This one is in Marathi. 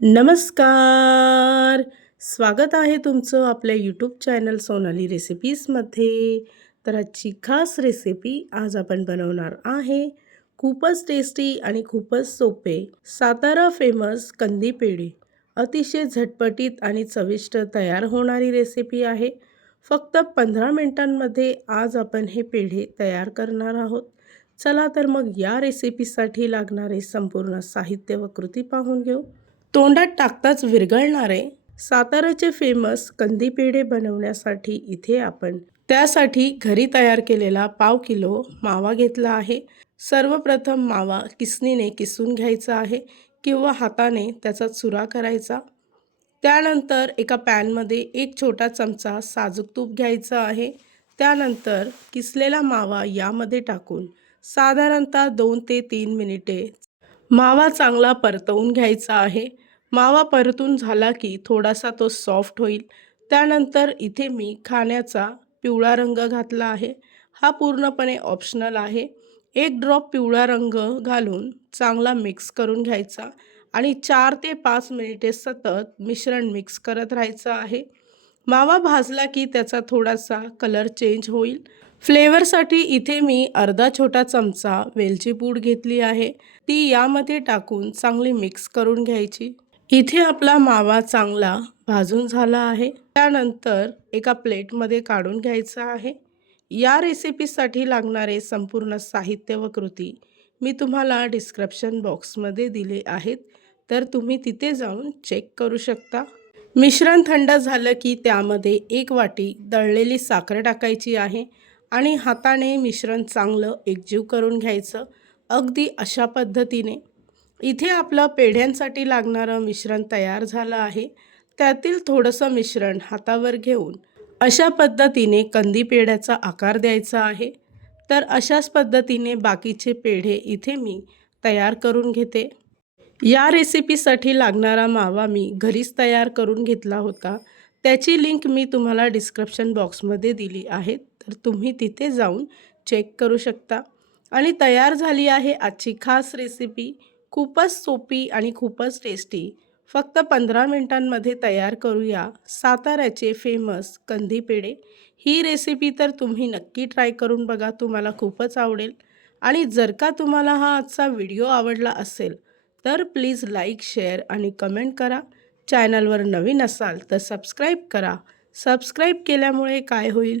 नमस्कार. स्वागत आहे तुमचं आपल्या यूट्यूब चॅनल सोनाली रेसिपीजमध्ये तर आजची खास रेसिपी आज आपण बनवणार आहे. खूपच टेस्टी आणि खूपच सोपे सातारा फेमस कंदी पेढे. अतिशय झटपटीत आणि चविष्ट तयार होणारी रेसिपी आहे. फक्त पंधरा मिनटांमध्ये आज आपण हे पेढे तयार करणार आहोत. चला तर मग या रेसिपीसाठी लागणारे संपूर्ण साहित्य व कृती पाहून घेऊ. तोंडात टाकताच विरघळणारे साताऱ्याचे फेमस कंदी पेढे बनवण्यासाठी इथे आपण त्यासाठी घरी तयार केलेला पाव किलो मावा घेतला आहे. सर्वप्रथम मावा किसनीने किसून घ्यायचा आहे किंवा हाताने त्याचा चुरा करायचा. त्यानंतर एका पॅनमध्ये एक छोटा चमचा साजूक तूप घ्यायचं आहे. त्यानंतर किसलेला मावा यामध्ये टाकून साधारणतः दोन ते तीन मिनिटे मावा चांगला परतवून घ्यायचा आहे. मावा परतून झाला की थोडासा तो सॉफ्ट होईल. त्यानंतर इथे मी खाण्याचा पिवळा रंग घातला आहे. हा पूर्णपणे ऑप्शनल आहे. एक ड्रॉप पिवळा रंग घालून चांगला मिक्स करून घ्यायचा आणि चार ते पाच मिनिटे सतत मिश्रण मिक्स करत राहायचं आहे. मावा भाजला की त्याचा थोडासा कलर चेंज होईल. फ्लेवरसाठी इथे मी अर्धा छोटा चमचा वेलची पूड घेतली आहे. ती यामध्ये टाकून चांगली मिक्स करून घ्यायची. इथे आपला मावा चांगला भाजून झाला आहे. त्यानंतर एका प्लेटमध्ये काढून घ्यायचा आहे. या रेसिपीसाठी लागणारे संपूर्ण साहित्य व कृती मी तुम्हाला डिस्क्रिप्शन बॉक्समध्ये दिले आहेत. तर तुम्ही तिथे जाऊन चेक करू शकता. मिश्रण थंड झालं की त्यामध्ये एक वाटी दळलेली साखर टाकायची आहे. आणि हाताने मिश्रण चांगलं एकजीव करून घ्यायचं. अगदी अशा पद्धतीने. इथे आपलं पेढ्यांसाठी लागणारं मिश्रण तयार झालं आहे. त्यातील थोडंसं मिश्रण हातावर घेऊन अशा पद्धतीने कंदी पेढ्याचा आकार द्यायचा आहे. तर अशाच पद्धतीने बाकीचे पेढे इथे मी तयार करून घेते. या रेसिपीसाठी लागणारा मावा मी घरीच तयार करून घेतला होता. त्याची लिंक मी तुम्हाला डिस्क्रिप्शन बॉक्समध्ये दिली आहेत तर तुम्ही तिथे जाऊन चेक करू शकता. आणि तयार झाली आहे आजची खास रेसिपी खूपच सोपी आणि खूपच टेस्टी फक्त पंधरा मिनटांमध्ये तयार करूया साताऱ्याचे फेमस कंदी पेढे. ही रेसिपी तर तुम्ही नक्की ट्राय करून बघा तुम्हाला खूपच आवडेल. आणि जर का तुम्हाला हा आजचा व्हिडिओ आवडला असेल तर प्लीज लाईक शेअर आणि कमेंट करा. चॅनलवर नवीन असाल तर सबस्क्राईब करा. सबस्क्राईब केल्यामुळे काय होईल?